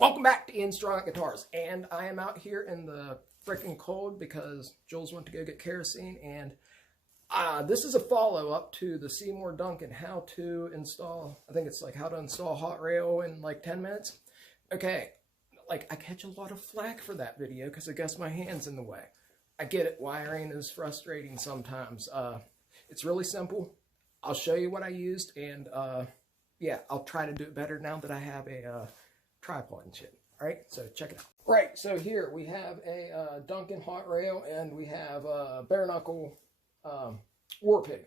Welcome back to Ian Strong Guitars, and I am out here in the freaking cold because Jules went to go get kerosene, and this is a follow-up to the Seymour Duncan how to install, I think it's like how to install hot rail in like 10 minutes. Okay, like I catch a lot of flack for that video because I guess my hand's in the way. I get it, wiring is frustrating sometimes. It's really simple. I'll show you what I used, and yeah, I'll try to do it better now that I have a tripod and shit. All right, so check it out. Right, so here we have a Duncan hot rail, and we have a bare knuckle war pig.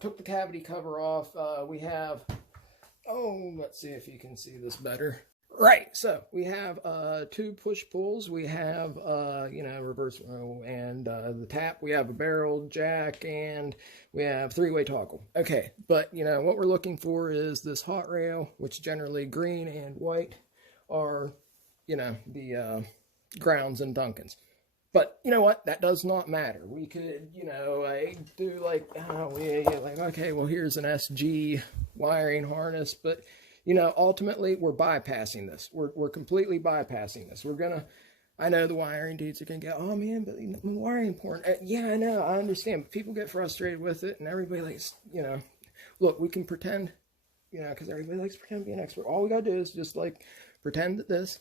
Took the cavity cover off. We have, let's see if you can see this better. Right, so we have two push pulls. We have reverse row and the tap. We have a barrel jack, and we have three-way toggle. Okay, but what we're looking for is this hot rail, which generally green and white are the grounds and Duncans. But you know what? That does not matter. We could, do okay, well, here's an SG wiring harness, but ultimately we're bypassing this. We're completely bypassing this. I know the wiring dudes are gonna go, oh man, but wiring porn. Yeah, I know, I understand, but people get frustrated with it, and everybody likes, look, we can pretend, because everybody likes to pretend to be an expert. All we gotta do is just like pretend that this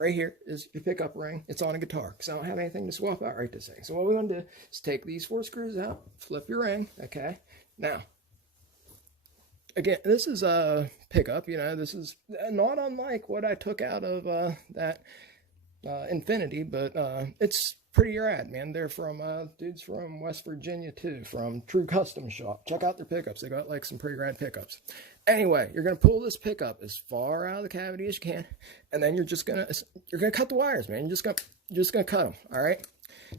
right here is your pickup ring. It's on a guitar, because I don't have anything to swap out right this second. So what we're gonna do is take these 4 screws out, flip your ring, okay? Now, again, this is a pickup, this is not unlike what I took out of that Infinity, but it's pretty rad, man. They're from dudes from West Virginia too, from True Custom Shop. Check out their pickups. They got like some pretty rad pickups. Anyway, you're gonna pull this pickup as far out of the cavity as you can, and then you're gonna cut the wires, man. You're just gonna cut them. All right.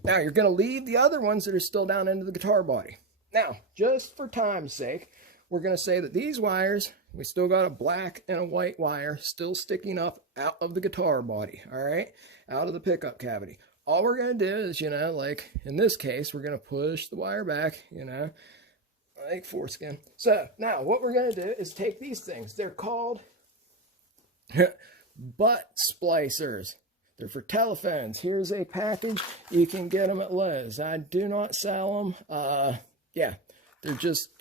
Now you're gonna leave the other ones that are still down into the guitar body. Now, just for time's sake, we're going to say that these wires, we still got a black and a white wire still sticking up out of the guitar body, all right, out of the pickup cavity. All we're going to do is, like in this case, we're going to push the wire back, like foreskin. So now what we're going to do is take these things. They're called butt splicers. They're for telephones. Here's a package. You can get them at Lowe's. I do not sell them. Yeah. They're just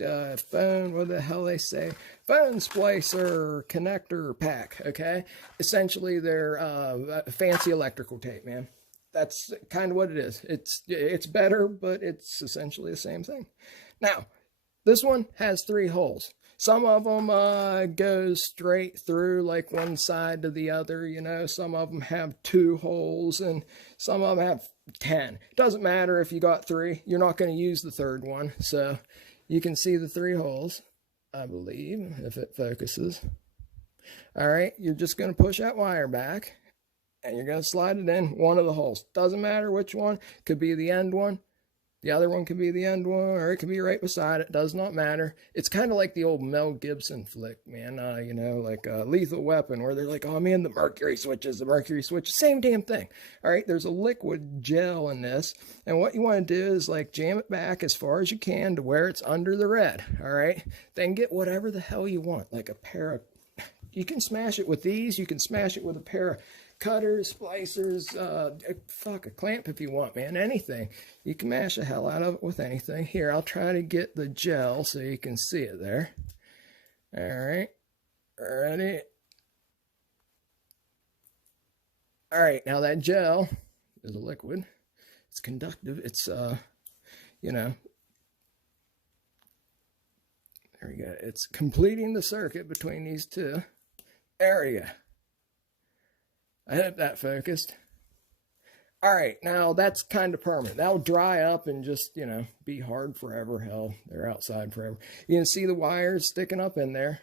phone, what the hell they say? Phone splicer connector pack, okay? Essentially, they're fancy electrical tape, man. That's kind of what it is. It's better, but it's essentially the same thing. Now, this one has 3 holes. Some of them go straight through like one side to the other, Some of them have 2 holes, and some of them have 10. It doesn't matter if you got 3. You're not going to use the 3rd one, so you can see the 3 holes, I believe, if it focuses. All right, you're just going to push that wire back, and you're going to slide it in one of the holes. Doesn't matter which one. Could be the end one. The other one could be the end one, or it could be right beside it. Does not matter. It's kind of like the old Mel Gibson flick, man. Like Lethal Weapon, where they're like, oh man, the mercury switches. Same damn thing. All right, there's a liquid gel in this, and what you want to do is like jam it back as far as you can to where it's under the red. All right, then get whatever the hell you want, like a pair of. You can smash it with these. You can smash it with a pair of cutters, splicers, a clamp if you want, man. Anything. You can mash the hell out of it with anything. Here, I'll try to get the gel so you can see it there. All right. Ready? All right. Now that gel is a liquid. It's conductive. It's, there we go. It's completing the circuit between these two. There we go. I hope that focused. All right, now that's kind of permanent. That'll dry up and just, be hard forever. Hell, they're outside forever. You can see the wires sticking up in there.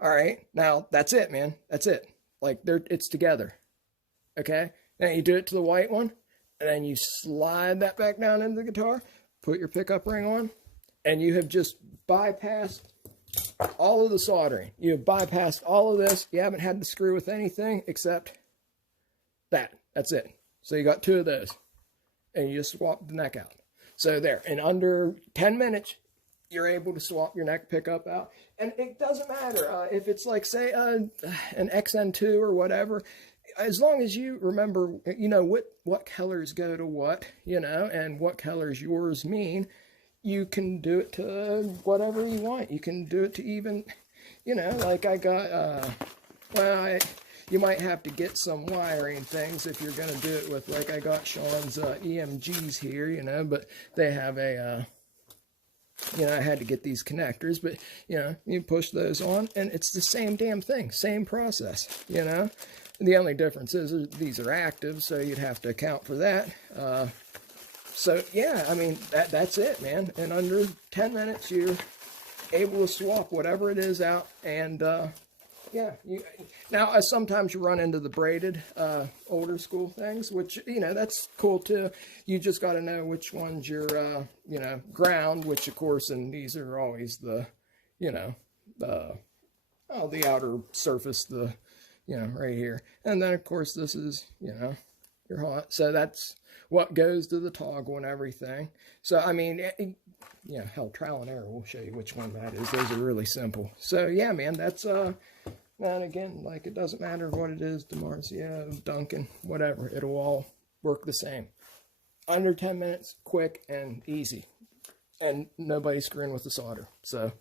All right, now that's it, man. That's it. Like, it's together. Okay? Now you do it to the white one, and then you slide that back down into the guitar, put your pickup ring on, and you have just bypassed all of the soldering. You have bypassed all of this. You haven't had to screw with anything except that. That's it. So you got 2 of those, and you just swap the neck out. So there, in under 10 minutes, you're able to swap your neck pickup out. And it doesn't matter if it's like, say, an XN2 or whatever. As long as you remember, you know, what colors go to what, you know, and what colors yours mean, you can do it to whatever you want. You can do it to even, you know, like I got, you might have to get some wiring things if you're going to do it with, like I got Sean's EMGs here, you know, but they have a, you know, I had to get these connectors, but, you know, you push those on, and it's the same damn thing, same process, you know. The only difference is these are active, so you'd have to account for that. So, yeah, I mean, that's it, man. In under 10 minutes, you're able to swap whatever it is out, and, yeah. Now, sometimes you run into the braided, older school things, which, you know, that's cool, too. You just got to know which one's your, you know, ground, which, of course, and these are always the, you know, the outer surface, you know, right here. And then, of course, this is, you know, your hot. So that's what goes to the toggle and everything. So, I mean, you know, hell, trial and error will show you which one that is. Those are really simple. So, yeah, man, that's, and again, like, it doesn't matter what it is, Dimarzio, Duncan, whatever. It'll all work the same. Under 10 minutes, quick and easy. And nobody's screwing with the solder. So,